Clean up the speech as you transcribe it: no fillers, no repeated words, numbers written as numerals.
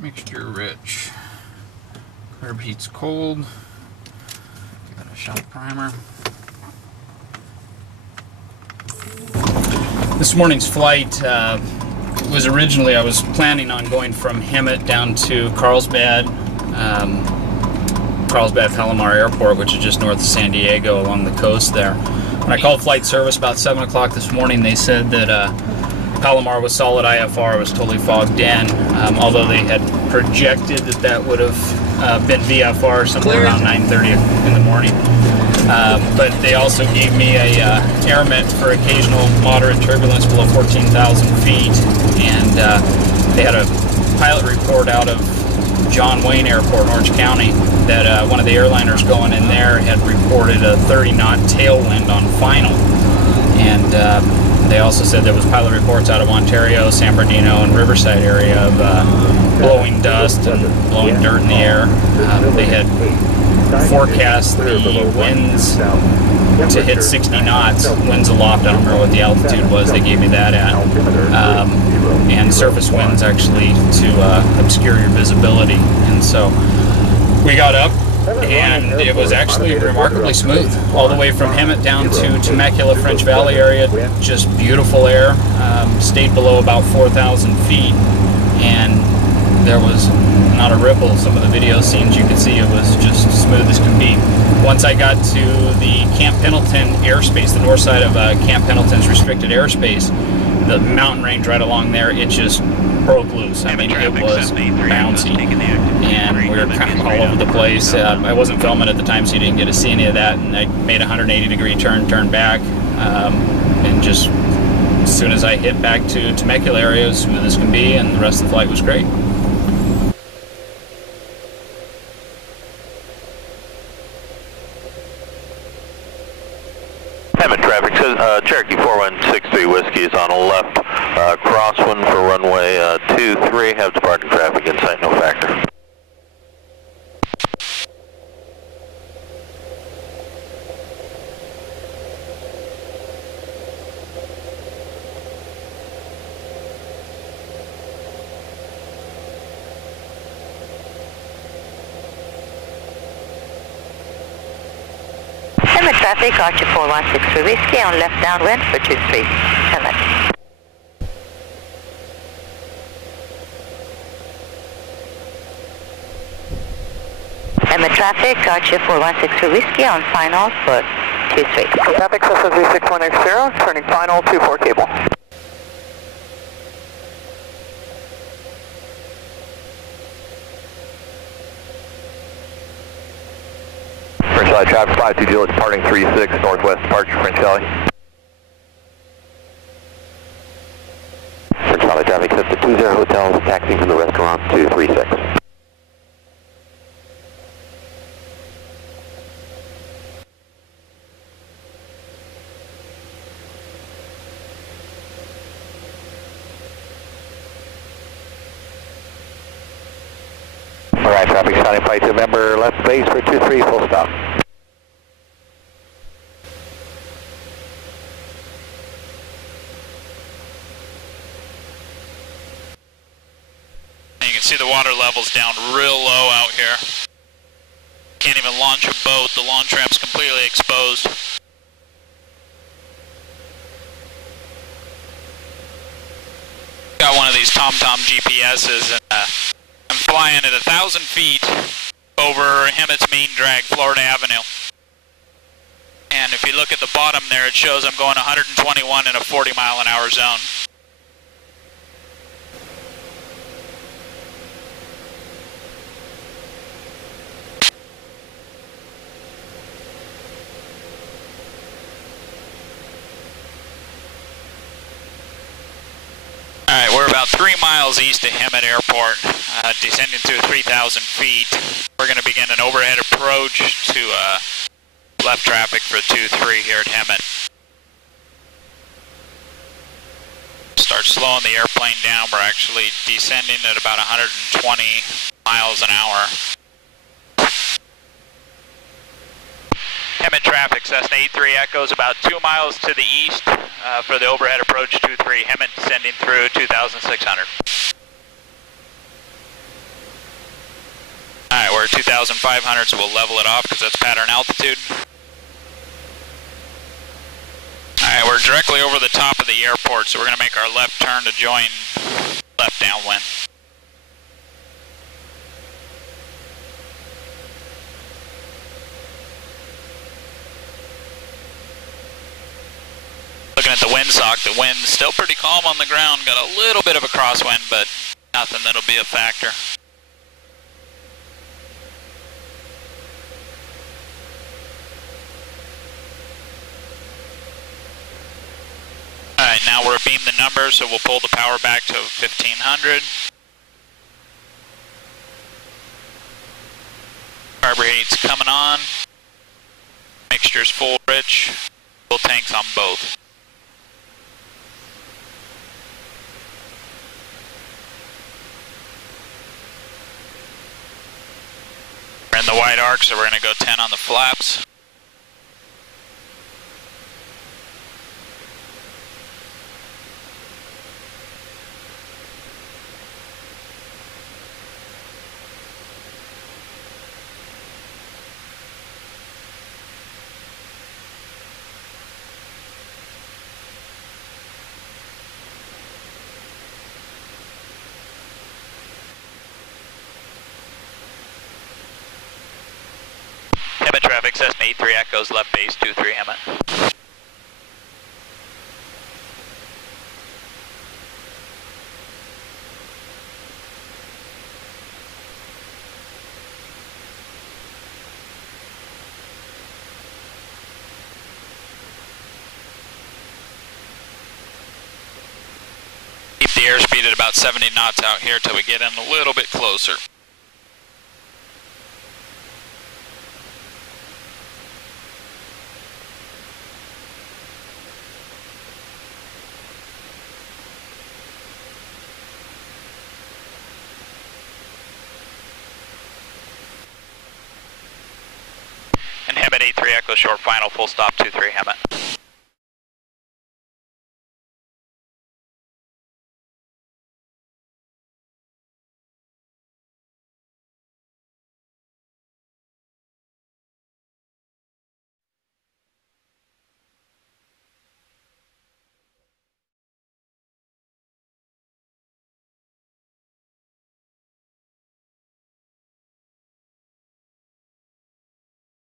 Mixture rich. Carb heat's cold. Give it a shot primer. This morning's flight was originally, I was planning on going from HEMET down to CARLSBAD, CARLSBAD Palomar Airport, which is just north of San Diego along the coast there. When I called flight service about 7 o'clock this morning, they said that Palomar was solid IFR, was totally fogged in, although they had projected that that would have been VFR somewhere around 9:30 in the morning. But they also gave me a HEMET for occasional moderate turbulence below 14,000 feet, and they had a pilot report out of John Wayne Airport in Orange County that one of the airliners going in there had reported a 30-knot tailwind on final, and they also said there was pilot reports out of Ontario, San Bernardino, and Riverside area of blowing dust and blowing dirt in the air. They had forecast the winds to hit 60 knots, winds aloft. I don't remember what the altitude was, they gave me that at. And surface winds actually to obscure your visibility. And so we got up, and it was actually remarkably smooth all the way from HEMET down to Temecula, French Valley area. Just beautiful air. Stayed below about 4,000 feet, and there was not a ripple. Some of the video scenes you could see it was just smooth as can be. Once I got to the Camp Pendleton airspace, the north side of Camp Pendleton's restricted airspace, the mountain range right along there, it just broke loose. I mean, it was bouncy, and we were kind of all over the place. I wasn't filming at the time, so you didn't get to see any of that, and I made a 180-degree turn back, and just as soon as I hit back to Temecula area, as smooth as can be, and the rest of the flight was great. HEMET traffic says Cherokee 4163 Whiskey is on a left crosswind for runway 23. Have departing traffic in sight, no factor. HEMET traffic, Archer 4163 Whiskey on left downwind for 23, HEMET. HEMET traffic, Archer 4163 Whiskey on final for 23. Traffic, Cessna 36180, turning final 24 cable. French Valley traffic 520 departing 36 northwest departure French Valley. French Valley traffic set to 20 hotels, taxiing from the restaurant to 36. Alright, traffic starting flight to member left base for 23, full stop. You can see the water level's down real low out here. Can't even launch a boat, the launch ramp's completely exposed. Got one of these TOMTOM GPS's, and I'm flying at 1,000 feet over HEMET's main drag, Florida Avenue. And if you look at the bottom there, it shows I'm going 121 in a 40-mile-an-hour zone. Alright, we're about 3 miles east of HEMET Airport, descending to 3,000 feet. We're going to begin an overhead approach to left traffic for 23 here at HEMET. Start slowing the airplane down. We're actually descending at about 120 miles an hour. HEMET traffic, Cessna 83 Echoes about 2 miles to the east for the overhead approach 23. HEMET descending through 2,600. 2,500, so we'll level it off because that's pattern altitude. Alright, we're directly over the top of the airport, so we're going to make our left turn to join left downwind. Looking at the windsock, the wind's still pretty calm on the ground. Got a little bit of a crosswind, but nothing that'll be a factor. Alright, now we're beam the numbers, so we'll pull the power back to 1500. Carburetor's coming on. Mixture's full rich. Full tanks on both. We're in the wide arc, so we're going to go 10 on the flaps. HEMET traffic, Cessna 83 Echoes, left base, 23 HEMET. Keep the airspeed at about 70 knots out here till we get in a little bit closer. And HEMET 83 Echo short final, full stop 23 HEMET.